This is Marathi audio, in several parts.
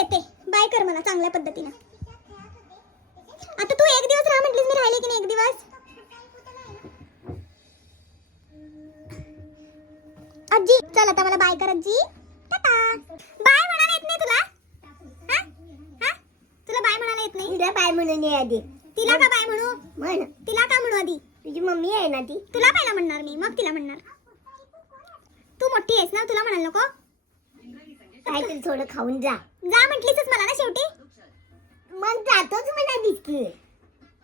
येते, बाय कर मला चांगल्या पद्धतीने. आता तू एक दिवस राहा म्हटलीस, मी राहिले की नाही एक दिवस. आजी चल आता मला बाय कर आजी. टाटा. बाय म्हणायला येत नाही तुला? हा हा तुला बाय म्हणायला येत नाही? तुला बाय म्हणून ये आधी. तिला का बाय म्हणू? म्हण. तिला का म्हणू आधी? तुझी मम्मी आहे ना ती. तुला पहिला म्हणणार मी, मग तिला म्हणणार. तू मोठी आहेस ना, तुला म्हणाल नको? काहीतरी थोडं खाऊन जा. जा म्हटलीसच मला ना शेवटी. मग जातोच म्हणालीस की.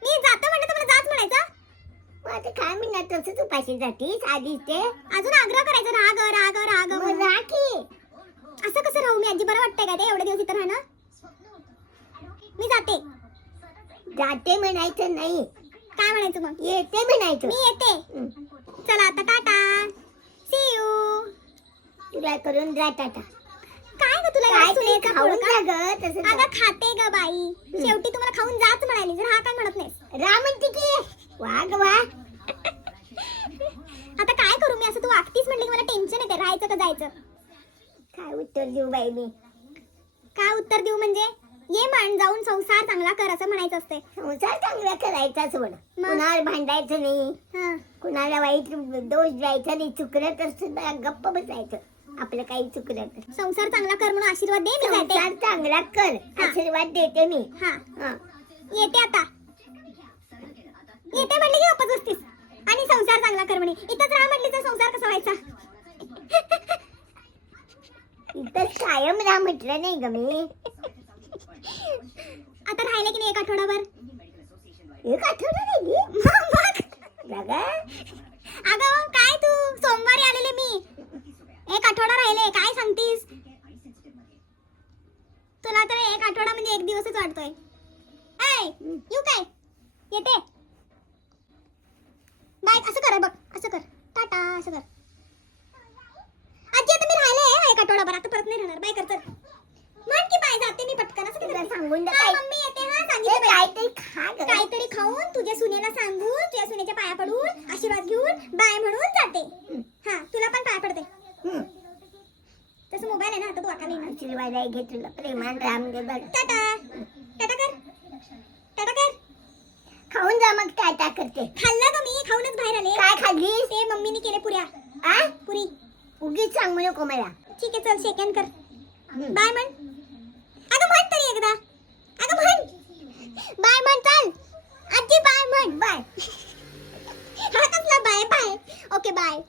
मी जातो म्हणलं तर मला जाच म्हणायचं. मग आता काय म्हणणार, तसंच उपाशी जातीस आधीच ते. अजून आग्रह करायचा, राग राग राग मग म्हणून. जा की. असं कसं राहू मी आजी? बरं वाटतंय का ते एवढे दिवस इथं राहणं? मी जाते. जाते म्हणायचं नाही, काय म्हणायचं मग? येते म्हणायचं. मी येते. हं. चला आता टाटा. C you. तुला करून जा टाटा. काय ग तुला काय एवढं तरी सुनेचं खाऊन पोळका? जा ग. तसं जा. अगं खाते ग बाई. शेवटी तुम्हाला खाऊन जाच म्हणाली, जर हा काय म्हणत नाहीस. रा म्हणते की. वा ग वा. आता काय करू मी? असं तू वागतीस म्हटली की मला टेन्शन येते, राहायचं का जायचं. काय उत्तर देऊ बाई मी? काय उत्तर देऊ म्हणजे? ये मान जाऊन संसार चांगला कर असं म्हणायचं असते. संसार चांगला करायचाच म्हण. मग? कुणावर भांडायचं नाही, हा कुणाला वाईट दोष द्यायचा नाही. चुकलं तर सुद्धा गप्प बसायचं. आपलं काही चुकलं तर. संसार चांगला कर म्हणून आशीर्वाद दे, मी जाते. संसार चांगला कर हा. आशीर्वाद देते मी. हा हा. येते आता. येते म्हटली की गप्पच बसतीस. आणि संसार चांगला कर म्हणे. इथंच राहा म्हटली तर संसार कसा व्हायचा? इथं कायम राहा म्हटलं नाही ग मी. आता राहिले की नाही एक आठवडाभर? एक आठवडा राहिली. मग जागा. अगं काय तू, सोमवारी आलेले मी, एक आठवडा राहिले. काय सांगतीस? तुला तर एक आठवडा म्हणजे एक दिवसच वाटतोय. ऐ येऊ काय? येते. बाय. असं कर बघ, असं कर. टाटा. असं कर. आजी आता मी राहिले एक आठवडाभर, आता परत नाही राहणार. बाय कर चल. म्हण की बाय, जाते मी पटकन. असं तुला काय सांगून जा. काय मम्मी येते हा, सांगितलं बाई. काहीतरी खा ग. काहीतरी खाऊन तुझ्या सुनेला सांगून, तुझ्या सुनेच्या पाया पडून आशीर्वाद घेऊन बाय म्हणून जाते. हा तुला पण पाया पडते. हं. तसं मोबाईल आहे ना आता, तू वाका नाही ना. आशीर्वाद आहे घे. तुला प्रेमान राम दे बघ. टाटा. टाटा कर. टाटा कर. खाऊन जा मग. टाटा करते. खाल्लं का मी? खाऊनच बाहेर आले. काय खाल्लीस? ते मम्मीने केले पुऱ्या. आ? पुरी. उगीच सांगू नको मला. ठीक आहे चल, शेकन कर. हं. बाय म्हण. अगं म्हण तरी एकदा. अगं म्हण. बाय म्हण चल. आजी बाय म्हण. बाय. हा कसला बाय? बाय. Okay bye.